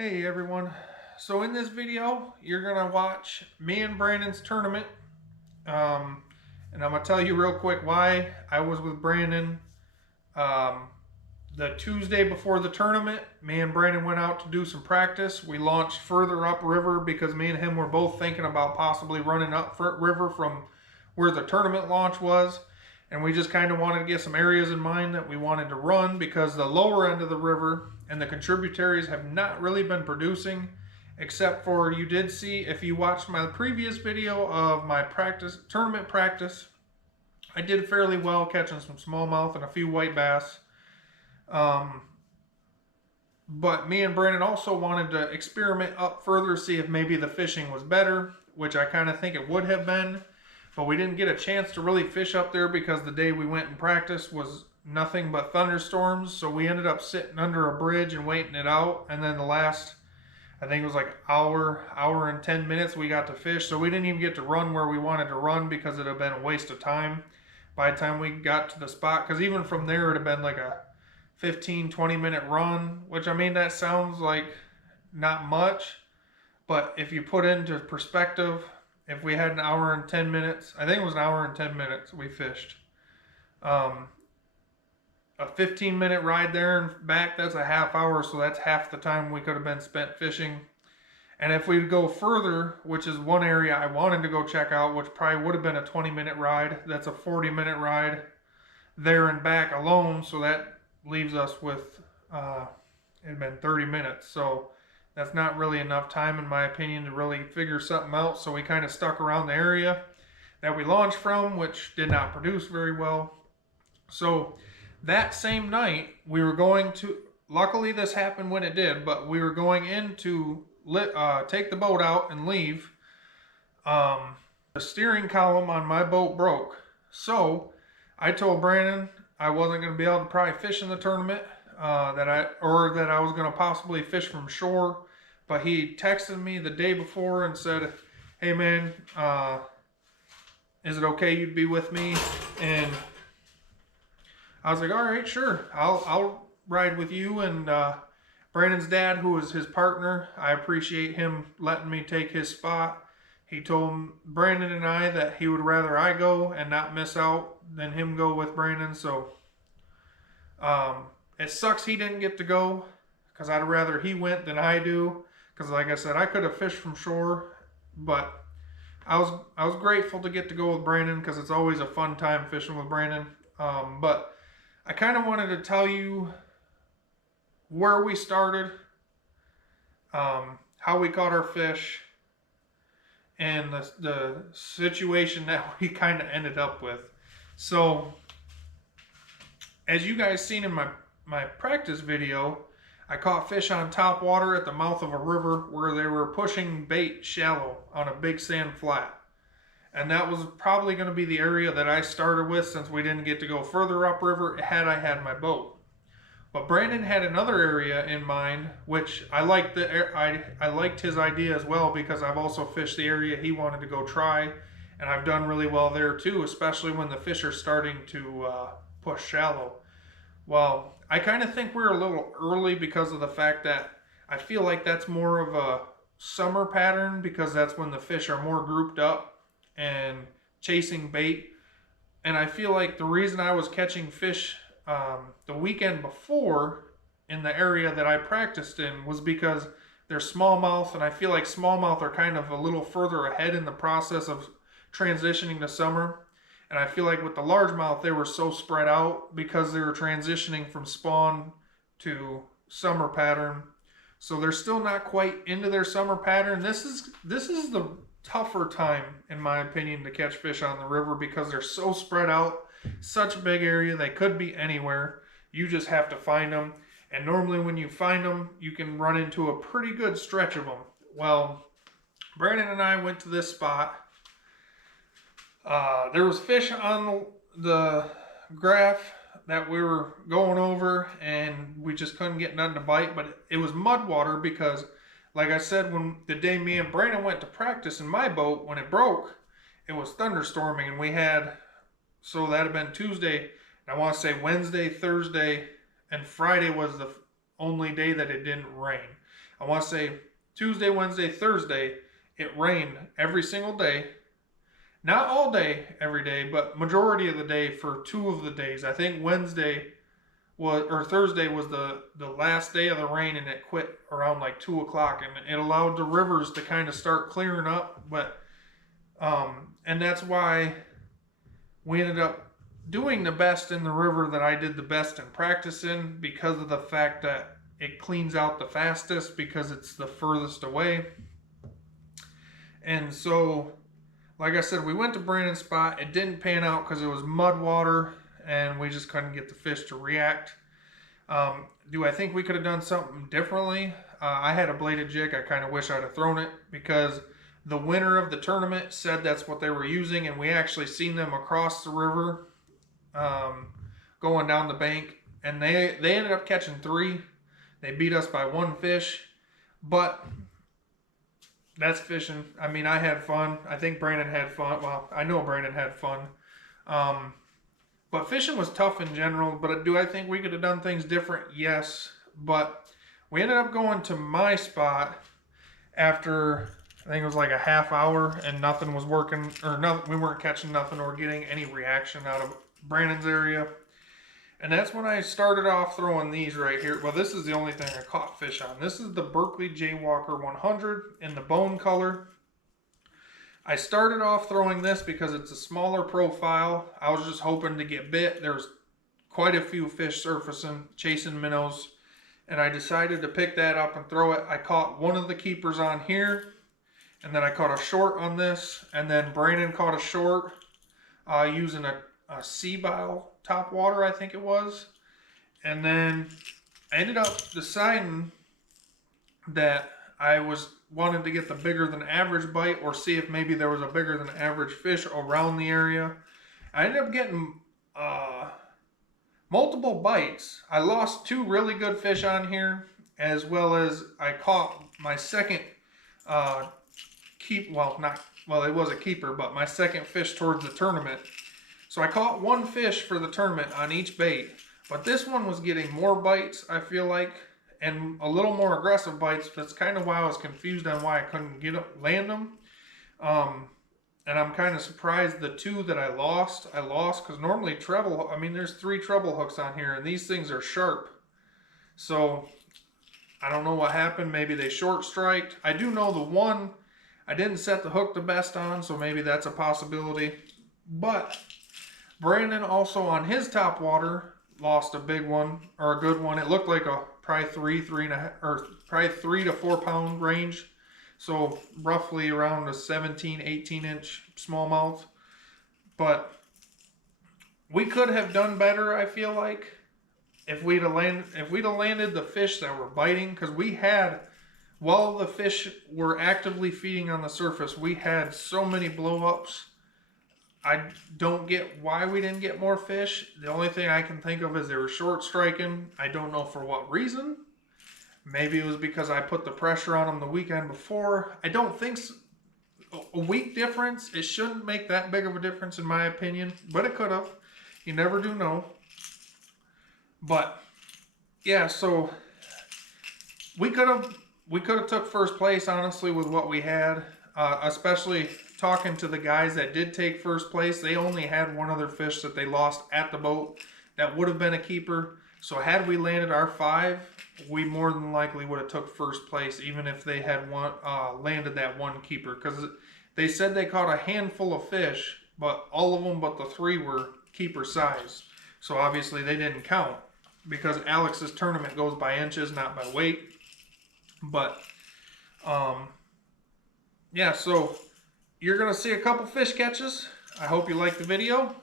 Hey everyone, so in this video you're gonna watch me and Brandon's tournament, and I'm gonna tell you real quick why I was with Brandon. um, the Tuesday before the tournament, me and Brandon went out to do some practice. We launched further upriver because me and him were both thinking about possibly running up river from where the tournament launch was, and we just kind of wanted to get some areas in mind that we wanted to run because the lower end of the river and the contributaries have not really been producing, except for, you did see, if you watched my previous video of my tournament practice, I did fairly well catching some smallmouth and a few white bass. But me and Brandon also wanted to experiment up further, see if maybe the fishing was better, which I kind of think it would have been. But we didn't get a chance to really fish up there because the day we went and practiced was nothing but thunderstorms. So we ended up sitting under a bridge and waiting it out. And then the last, I think it was like hour and 10 minutes, we got to fish. So we didn't even get to run where we wanted to run because it had been a waste of time by the time we got to the spot. Because even from there, it had been like a 15-20 minute run, which, I mean, that sounds like not much, but if you put into perspective, if we had an hour and 10 minutes, I think it was an hour and 10 minutes we fished. A 15-minute ride there and back, that's a half hour, so that's half the time we could have been spent fishing. And if we go further, which is one area I wanted to go check out, which probably would have been a 20-minute ride, that's a 40-minute ride there and back alone, so that leaves us with, it had been 30 minutes. So that's not really enough time, in my opinion, to really figure something out. So we kind of stuck around the area that we launched from, which did not produce very well. So that same night, we were going to, luckily this happened when it did, but we were going in to take the boat out and leave. The steering column on my boat broke. So I told Brandon I wasn't going to be able to probably fish in the tournament, that I was going to possibly fish from shore. But he texted me the day before and said, "Hey man, is it okay you'd be with me?" And I was like, "All right, sure, I'll ride with you." And Brandon's dad, who was his partner, I appreciate him letting me take his spot. He told Brandon and I that he would rather I go and not miss out than him go with Brandon. So it sucks he didn't get to go, because I'd rather he went than I do. Because like I said, I could have fished from shore, but I was grateful to get to go with Brandon because it's always a fun time fishing with Brandon. But I kind of wanted to tell you where we started, how we caught our fish, and the situation that we kind of ended up with. So, as you guys seen in my practice video, I caught fish on top water at the mouth of a river where they were pushing bait shallow on a big sand flat. And that was probably going to be the area that I started with, since we didn't get to go further upriver had I had my boat. But Brandon had another area in mind, which I liked. I liked his idea as well, because I've also fished the area he wanted to go try, and I've done really well there too, especially when the fish are starting to push shallow. Well, I kind of think we're a little early because of the fact that I feel like that's more of a summer pattern, because that's when the fish are more grouped up and chasing bait. And I feel like the reason I was catching fish the weekend before in the area that I practiced in was because they're smallmouth, and I feel like smallmouth are kind of a little further ahead in the process of transitioning to summer. And I feel like with the largemouth, they were so spread out because they were transitioning from spawn to summer pattern. So they're still not quite into their summer pattern. This is the tougher time, in my opinion, to catch fish on the river, because they're so spread out. Such a big area, they could be anywhere. You just have to find them. And normally when you find them, you can run into a pretty good stretch of them. Well, Brandon and I went to this spot. There was fish on the graph that we were going over, and we just couldn't get none to bite. But it was mud water because, like I said, when the day me and Brandon went to practice in my boat, when it broke, it was thunderstorming, and we had, so that had been Tuesday, and I want to say Wednesday, Thursday, and Friday was the only day that it didn't rain. I want to say Tuesday, Wednesday, Thursday, it rained every single day. Not all day, every day, but majority of the day for 2 of the days. I think Thursday was the last day of the rain, and it quit around like 2 o'clock, and it allowed the rivers to kind of start clearing up. But and that's why we ended up doing the best in the river that I did the best in practice in, because of the fact that it cleans out the fastest because it's the furthest away. And so, like I said, we went to Brandon's spot. It didn't pan out because it was mud water and we just couldn't get the fish to react. Do I think we could have done something differently? I had a bladed jig. I kind of wish I'd have thrown it, because the winner of the tournament said that's what they were using, and we actually seen them across the river going down the bank, and they ended up catching 3. They beat us by 1 fish, but that's fishing. I mean, I had fun. I think Brandon had fun. Well, I know Brandon had fun. But fishing was tough in general. But do I think we could have done things different? Yes. But we ended up going to my spot after, I think it was like a half hour, and nothing was working, or we weren't catching nothing or getting any reaction out of Brandon's area. And that's when I started off throwing these right here. Well, this is the only thing I caught fish on. This is the Berkley Jaywalker 100 in the bone color. I started off throwing this because it's a smaller profile. I was just hoping to get bit. There's quite a few fish surfacing, chasing minnows, and I decided to pick that up and throw it. I caught one of the keepers on here, and then I caught a short on this, and then Brandon caught a short using a sea bile top water, I think it was. And then I ended up deciding that I wanted to get the bigger than average bite, or see if maybe there was a bigger than average fish around the area. I ended up getting multiple bites. I lost 2 really good fish on here, as well as I caught my second it was a keeper, but my second fish towards the tournament. So I caught 1 fish for the tournament on each bait, but this one was getting more bites, I feel like, and a little more aggressive bites. That's kind of why I was confused on why I couldn't land them. And I'm kind of surprised the 2 that I lost because normally there's 3 treble hooks on here, and these things are sharp. So I don't know what happened. Maybe they short striked. I do know the one I didn't set the hook the best on, so maybe that's a possibility. But Brandon also on his top water lost a big one, or a good one. It looked like probably 3 to 4 pound range. So roughly around a 17, 18 inch smallmouth. But we could have done better, I feel like, if we'd have landed the fish that were biting, because while the fish were actively feeding on the surface, we had so many blow-ups. I don't get why we didn't get more fish. The only thing I can think of is they were short striking. I don't know for what reason. Maybe it was because I put the pressure on them the weekend before. I don't think so. A week difference, it shouldn't make that big of a difference in my opinion, but it could have. You never do know. But yeah, so we could have took first place, honestly, with what we had, especially talking to the guys that did take first place. They only had 1 other fish that they lost at the boat that would have been a keeper. So had we landed our 5, we more than likely would have took first place, even if they had landed that 1 keeper, because they said they caught a handful of fish, but all of them but the 3 were keeper size. So obviously they didn't count, because Alex's tournament goes by inches, not by weight. But yeah, so you're gonna see a couple fish catches. I hope you like the video.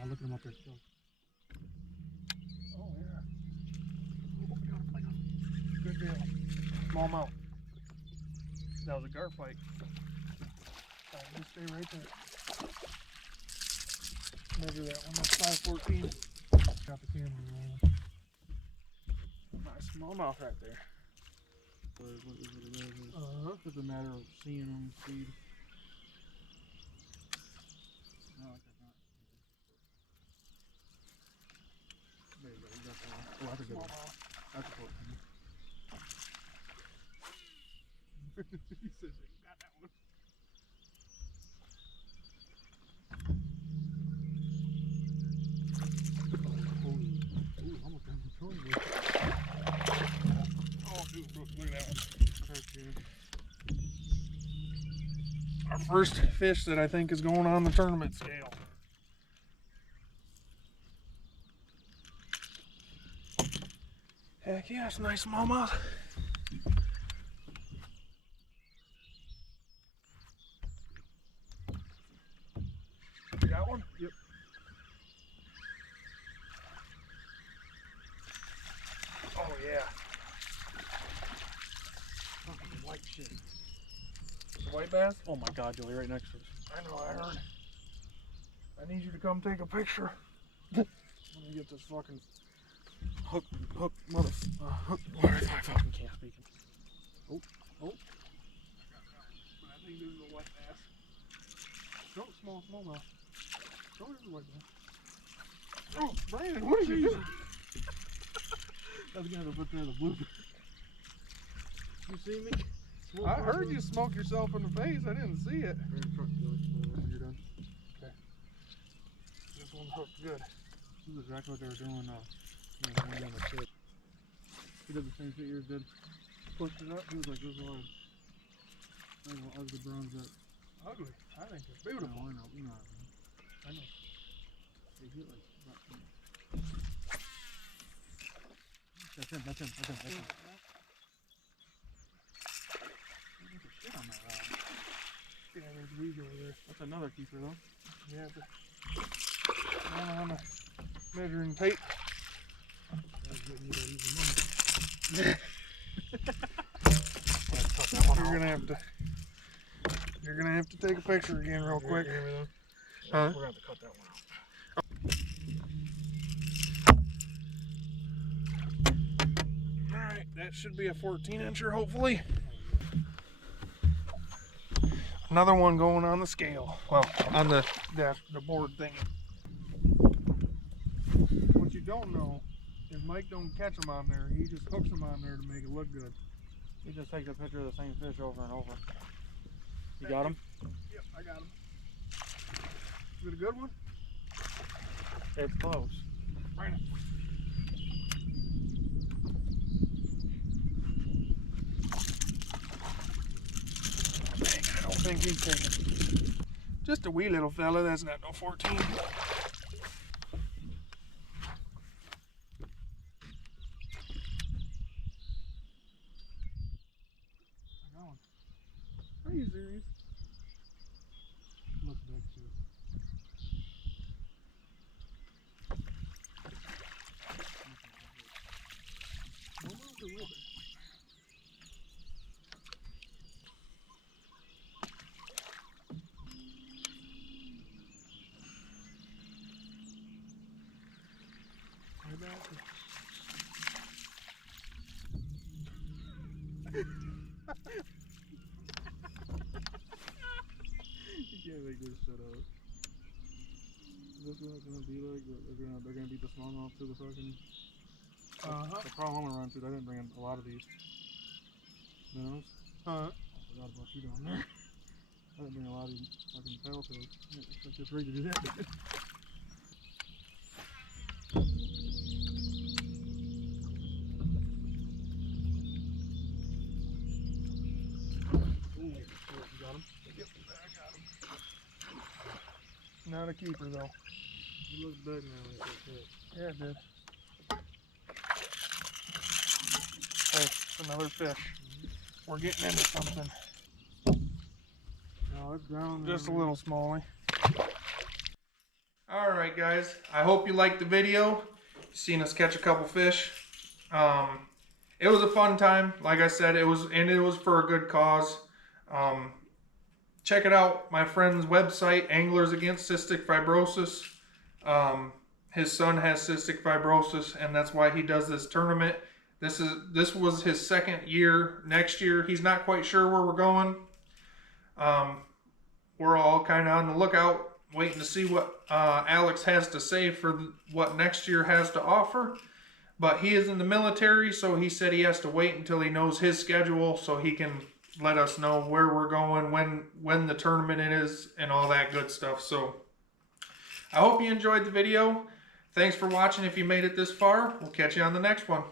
I'm looking them up there still. Oh yeah. Good deal. Smallmouth. That was a gar fight. Just stay right there. Measure that one. That's 514. Got the camera rolling. Nice smallmouth right there. It's just a matter of seeing them feed. Okay. that's a good one. That's a 14. He said you got that one. Ooh, almost got control of it. Oh, dude, look at that one. Okay. Our first fish that I think is going on the tournament scale. Heck yeah, it's a nice smallmouth. You got one? Yep. Oh yeah. Fucking white shit. The white bass? Oh my god, Joey, right next to us. I know, I heard. I need you to come take a picture. Let me get this fucking hook, mother, hook. I fucking can't speak. Oh. But I think this is a white bass. No, smallmouth. Oh, there's a white bass. Oh, Brandon, what are you doing? I was gonna put that in the blooper. You see me? I heard you smoke yourself in the face. I didn't see it. When you're done. Okay. This one's hooked good. This is exactly what they were doing on the shit. He did the same shit yours did. Pushed it up, he was like this wide. I don't know, ugly bronze that. Ugly. I think it's I beautiful. know, you know. I know. They hit like about That's him. There's shit on that rod. Yeah, there's weeds over there. That's another keeper though. Yeah, but I don't want to measuring tape. You're gonna have to take a picture again real quick. Huh? We're gonna have to cut that one out. Alright, that should be a 14-incher hopefully. Another one going on the scale. Well, on the board thing. What you don't know is Mike don't catch them on there. He just hooks them on there to make it look good. He just takes a picture of the same fish over and over. You got him? Yep, I got him. Is it a good one? It's close. Bring it. Dang, I don't think he's taking. Just a wee little fella, that's not no 14. I got one. Are you serious? Looks big too. You can't make this shit up. Is this what it's gonna be like? They're gonna beat the smallmouth to the fucking. The problem I'm gonna run to, I didn't bring in a lot of these minnows. I forgot about you down there. I didn't bring a lot of these fucking tail toes. I'm just ready to do that. Ooh, you got him? Yep, I got him. Not a keeper though. He looks big now. Like that shit. Yeah, it did. Hey, it's another fish. We're getting into something. No, it's down. Just a little smallie. Alright guys, I hope you liked the video. You've seen us catch a couple fish. It was a fun time. Like I said, it was for a good cause. Check it out. My friend's website, Anglers Against Cystic Fibrosis. His son has cystic fibrosis, and that's why he does this tournament. This was his second year. Next year, he's not quite sure where we're going. We're all kind of on the lookout, waiting to see what Alex has to say for what next year has to offer. But he is in the military, so he said he has to wait until he knows his schedule so he can let us know where we're going, when the tournament is, and all that good stuff. So I hope you enjoyed the video. Thanks for watching if you made it this far. We'll catch you on the next one.